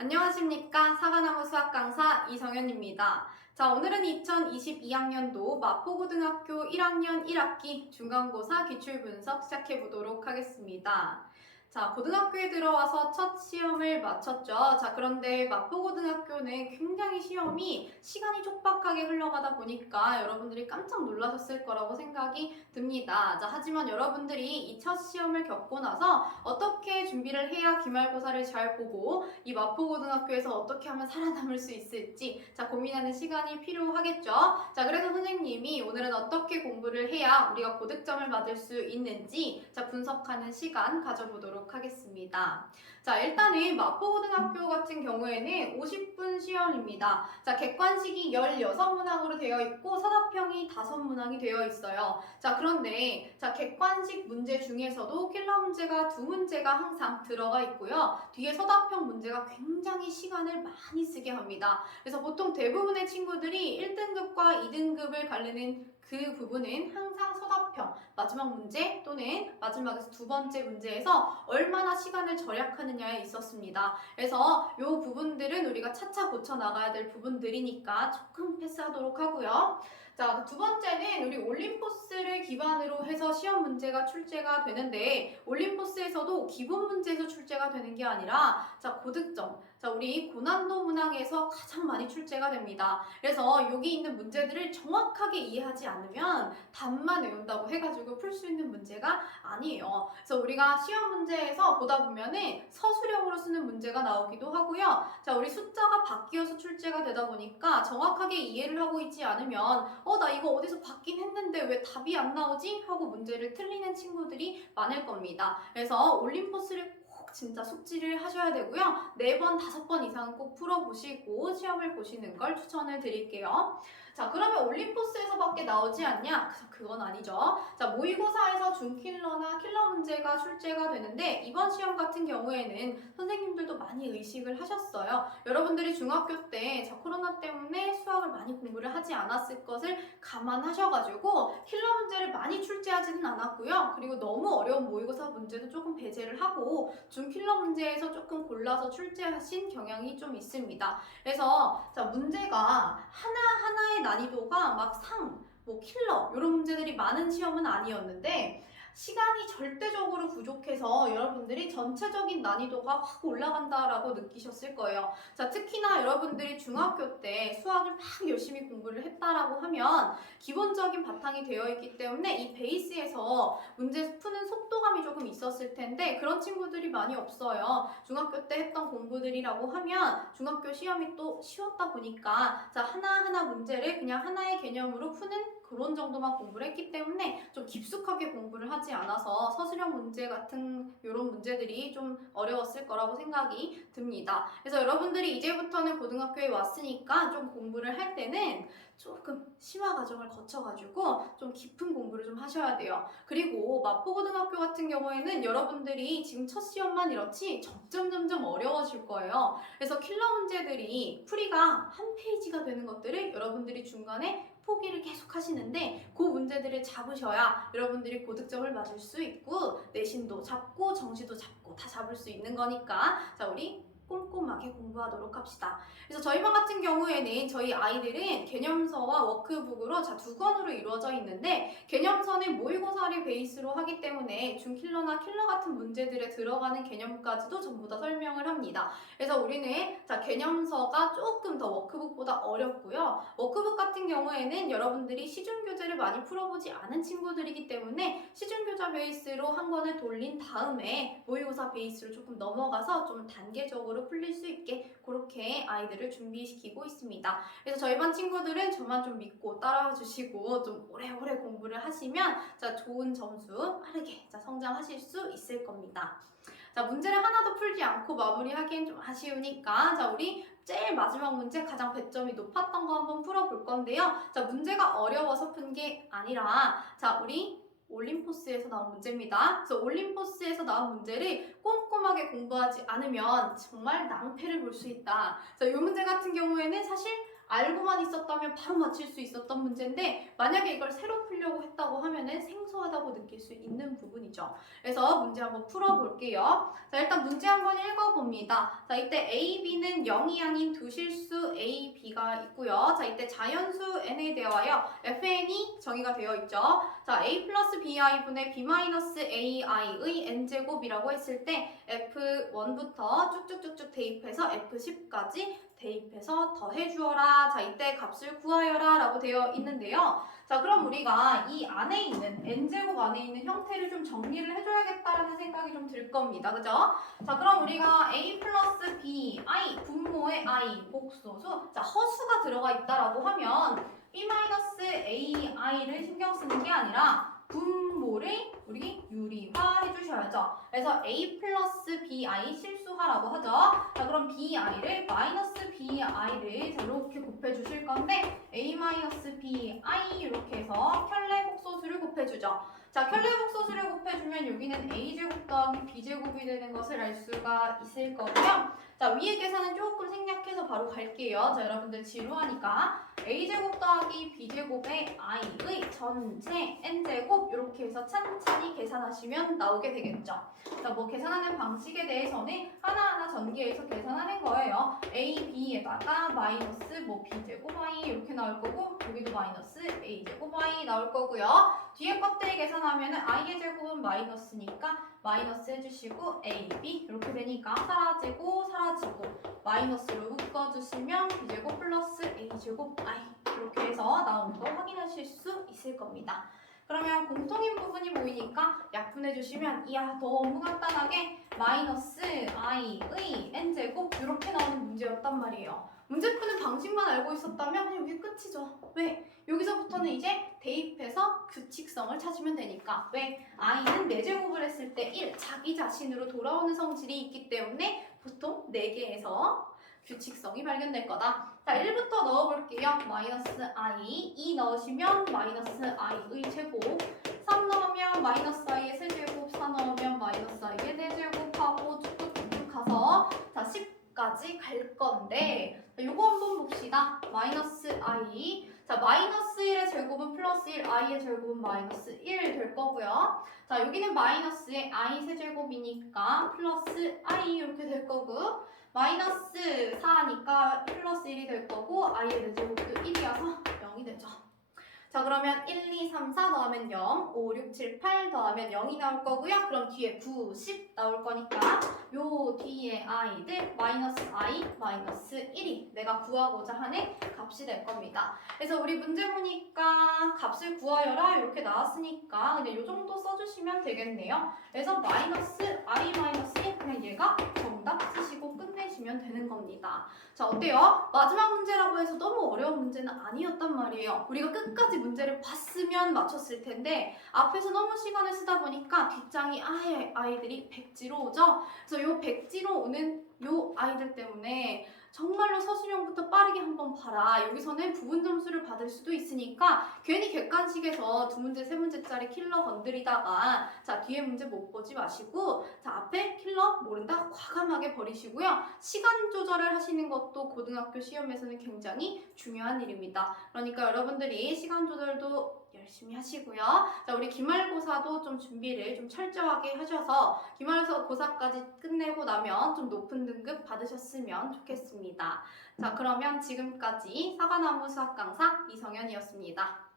안녕하십니까. 사과나무 수학 강사 이성현입니다. 자, 오늘은 2022학년도 마포고등학교 1학년 1학기 중간고사 기출분석 시작해 보도록 하겠습니다. 자, 고등학교에 들어와서 첫 시험을 마쳤죠. 자, 그런데 마포고등학교는 굉장히 시험이 시간이 촉박하게 흘러가다 보니까 여러분들이 깜짝 놀라셨을 거라고 생각이 듭니다. 자, 하지만 여러분들이 이 첫 시험을 겪고 나서 어떻게 준비를 해야 기말고사를 잘 보고 이 마포고등학교에서 어떻게 하면 살아남을 수 있을지 자, 고민하는 시간이 필요하겠죠. 자, 그래서 선생님이 오늘은 어떻게 공부를 해야 우리가 고득점을 받을 수 있는지 자, 분석하는 시간 가져보도록 하겠습니다. 자, 일단은 마포고등학교 같은 경우에는 50분 시험입니다. 자, 객관식이 16문항으로 되어 있고 서답형이 5문항이 되어 있어요. 자, 그런데 자, 객관식 문제 중에서도 킬러 문제가 2문제가 항상 들어가 있고요. 뒤에 서답형 문제가 굉장히 시간을 많이 쓰게 합니다. 그래서 보통 대부분의 친구들이 1등급과 2등급을 가르는 그 부분은 항상 서답형, 마지막 문제 또는 마지막에서 두 번째 문제에서 얼마나 시간을 절약하느냐에 있었습니다. 그래서 이 부분들은 우리가 차차 고쳐 나가야 될 부분들이니까 조금 패스하도록 하고요. 자, 두 번째는 우리 올림포스를 기반으로 해서 시험 문제가 출제가 되는데 올림포스에서도 기본 문제에서 출제가 되는 게 아니라 자, 고득점, 자, 우리 고난도 문항에서 가장 많이 출제가 됩니다. 그래서 여기 있는 문제들을 정확하게 이해하지 않으면 답만 외운다고 해가지고 풀 수 있는 문제가 아니에요. 그래서 우리가 시험 문제에서 보다 보면은 서술형으로 쓰는 문제가 나오기도 하고요. 자, 우리 숫자가 바뀌어서 출제가 되다 보니까 정확하게 이해를 하고 있지 않으면 나 이거 어디서 봤긴 했는데 왜 답이 안 나오지? 하고 문제를 틀리는 친구들이 많을 겁니다. 그래서 올림포스를 꼭 진짜 숙지를 하셔야 되고요. 4번, 5번 이상은 꼭 풀어보시고 시험을 보시는 걸 추천을 드릴게요. 자, 그러면 올림포스에서밖에 나오지 않냐? 그건 아니죠. 자, 모의고사에서 준킬러나 킬러 문제가 출제가 되는데 이번 시험 같은 경우에는 선생님들도 많이 의식을 하셨어요. 여러분들이 중학교 때 코로나 때문에 수학을 많이 공부를 하지 않았을 것을 감안하셔가지고 킬러 문제를 많이 출제하지는 않았고요. 그리고 너무 어려운 모의고사 문제도 조금 배제를 하고 준킬러 문제에서 조금 골라서 출제하신 경향이 좀 있습니다. 그래서 자, 문제가 하나하나의 난이도가 막 킬러 이런 문제들이 많은 시험은 아니었는데 시간이 절대적으로 부족해서 여러분들이 전체적인 난이도가 확 올라간다라고 느끼셨을 거예요. 자, 특히나 여러분들이 중학교 때 수학을 막 열심히 공부를 했다라고 하면 기본적인 바탕이 되어 있기 때문에 이 베이스에서 문제 푸는 속도감이 조금 있었을 텐데 그런 친구들이 많이 없어요. 중학교 때 했던 공부들이라고 하면 중학교 시험이 또 쉬웠다 보니까 자, 하나하나 문제를 그냥 하나의 개념으로 푸는 그런 정도만 공부를 했기 때문에 좀 깊숙하게 공부를 하지 않아서 서술형 문제 같은 이런 문제들이 좀 어려웠을 거라고 생각이 듭니다. 그래서 여러분들이 이제부터는 고등학교에 왔으니까 좀 공부를 할 때는 조금 심화 과정을 거쳐가지고 좀 깊은 공부를 좀 하셔야 돼요. 그리고 마포고등학교 같은 경우에는 여러분들이 지금 첫 시험만 이렇지 점점 어려워질 거예요. 그래서 킬러 문제들이 풀이가 한 페이지가 되는 것들을 여러분들이 중간에 포기를 계속 하시는데 그 문제들을 잡으셔야 여러분들이 고득점을 맞을 수 있고 내신도 잡고 정시도 잡고 다 잡을 수 있는 거니까 자, 우리 꼼꼼하게 공부하도록 합시다. 그래서 저희 반 같은 경우에는 저희 아이들은 개념서와 워크북으로 자, 2권으로 이루어져 있는데 개념서는 모의고사를 베이스로 하기 때문에 준킬러나 킬러 같은 문제들에 들어가는 개념까지도 전부 다 설명을 합니다. 그래서 우리는 자, 개념서가 조금 더 워크북보다 어렵고요. 워크북 같은 경우에는 여러분들이 시중교재를 많이 풀어보지 않은 친구들이기 때문에 시중교재 베이스로 한 권을 돌린 다음에 모의고사 베이스로 조금 넘어가서 좀 단계적으로 풀릴 수 있게 그렇게 아이들을 준비시키고 있습니다. 그래서 저희 반 친구들은 저만 좀 믿고 따라와 주시고 좀 오래오래 공부를 하시면 자, 좋은 점수 빠르게 자, 성장하실 수 있을 겁니다. 자, 문제를 하나도 풀지 않고 마무리하기엔 좀 아쉬우니까 자, 우리 제일 마지막 문제 가장 배점이 높았던 거 한번 풀어볼 건데요. 자, 문제가 어려워서 푼 게 아니라 자, 우리 올림포스에서 나온 문제입니다. 그래서 올림포스에서 나온 문제를 꼼꼼하게 공부하지 않으면 정말 낭패를 볼 수 있다. 자, 이 문제 같은 경우에는 사실 알고만 있었다면 바로 맞힐 수 있었던 문제인데 만약에 이걸 새로 풀려 풀려고 했다고 하면은 생소하다고 느낄 수 있는 부분이죠. 그래서 문제 한번 풀어볼게요. 자, 일단 문제 한번 읽어봅니다. 자, 이때 A, B는 0이 아닌 두 실수 A, B가 있고요. 자, 이때 자연수 N에 대하여 FN이 정의가 되어 있죠. 자, A 플러스 BI분의 B 마이너스 AI의 N제곱이라고 했을 때 F1부터 쭉쭉쭉쭉 대입해서 F10까지 대입해서 더해주어라. 자, 이때 값을 구하여라 라고 되어 있는데요. 자, 그럼 우리가 이 안에 있는 N제곱 안에 있는 형태를 좀 정리를 해줘야겠다라는 생각이 좀 들 겁니다. 그죠? 자, 그럼 우리가 A 플러스 B, I, 분모의 I, 복소수. 자, 허수가 들어가 있다라고 하면 B 마이너스 AI를 신경 쓰는 게 아니라 분모를 우리 유리화 해주셔야죠. 그래서 A 플러스 BI 실수하라고 하죠. 자, 그럼 BI를 마이너스 BI를 이렇게 곱해주실 건데 A 마이너스 BI 이렇게 해서 켤레 복소수를 곱해주죠. 자, 켤레 복소수를 곱해주면 여기는 A제곱 더하기 B제곱이 되는 것을 알 수가 있을 거고요. 자, 위에 계산은 조금 생략해서 바로 갈게요. 자, 여러분들 지루하니까 A제곱 더하기 B제곱의 I의 전체 N제곱 이렇게 해서 찬찬히 계산하시면 나오게 되겠죠. 자, 뭐 계산하는 방식에 대해서는 하나하나 전개해서 계산하는 거예요. A, B에다가 마이너스 뭐 B제곱 I 이렇게 나올 거고 여기도 마이너스 A제곱 I 나올 거고요. 뒤에 껍데기 계산하면 I의 제곱은 마이너스니까 마이너스 해주시고 A, B 이렇게 되니까 사라지고 마이너스로 묶어주시면 B제곱 플러스 A제곱 I 이렇게 해서 나오는 거 확인하실 수 있을 겁니다. 그러면 공통인 부분이 보이니까 약분해주시면 이야 너무 간단하게 마이너스 I의 N제곱 이렇게 나오는 문제였단 말이에요. 문제 푸는 방식만 알고 있었다면 그냥 여기 끝이죠. 왜? 여기서부터는 이제 대입해서 규칙성을 찾으면 되니까. 왜? I는 4제곱을 했을 때 1, 자기 자신으로 돌아오는 성질이 있기 때문에 보통 4개에서 규칙성이 발견될 거다. 자, 1부터 넣어볼게요. 마이너스 I, 2 넣으시면 마이너스 I의 제곱, 3 넣으면 마이너스 I의 세제곱, 4 넣으면 마이너스 I의 4제곱하고 쭉쭉쭉 가서 자, 10까지 갈 건데 요거 한번 봅시다. 마이너스 I, 자, 마이너스 1의 제곱은 플러스 1, I의 제곱은 마이너스 1 될 거고요. 자, 여기는 마이너스의 I 세제곱이니까 플러스 I 이렇게 될 거고 마이너스 4니까 플러스 1이 될 거고 I의 4제곱도 1이어서 0이 되죠. 자, 그러면 1, 2, 3, 4 더하면 0, 5, 6, 7, 8 더하면 0이 나올 거고요. 그럼 뒤에 9, 10 나올 거니까 요 뒤에 I들 마이너스 I, 마이너스 1이 내가 구하고자 하는 값이 될 겁니다. 그래서 우리 문제 보니까 값을 구하여라 이렇게 나왔으니까 그냥 요 정도 써주시면 되겠네요. 그래서 마이너스 I, 마이너스 1 그냥 얘가 정답 쓰시고 끝내시면 되는 겁니다. 자, 어때요? 마지막 문제라고 해서 너무 어려운 문제는 아니었단 말이에요. 우리가 끝까지 문제를 봤으면 맞췄을 텐데 앞에서 너무 시간을 쓰다 보니까 뒷장이 아예 아이들이 백지로 오죠. 그래서 요 백지로 오는 요 아이들 때문에 정말로 서술형부터 빠르게 한번 봐라. 여기서는 부분 점수를 받을 수도 있으니까 괜히 객관식에서 2문제, 3문제짜리 킬러 건드리다가 자 뒤에 문제 못 보지 마시고 자 앞에 킬러 모른다 과감하게 버리시고요. 시간 조절을 하시는 것도 고등학교 시험에서는 굉장히 중요한 일입니다. 그러니까 여러분들이 시간 조절도 열심히 하시고요. 자, 우리 기말고사도 좀 준비를 좀 철저하게 하셔서 기말고사까지 끝내고 나면 좀 높은 등급 받으셨으면 좋겠습니다. 자, 그러면 지금까지 사과나무 수학 강사 이성현이었습니다.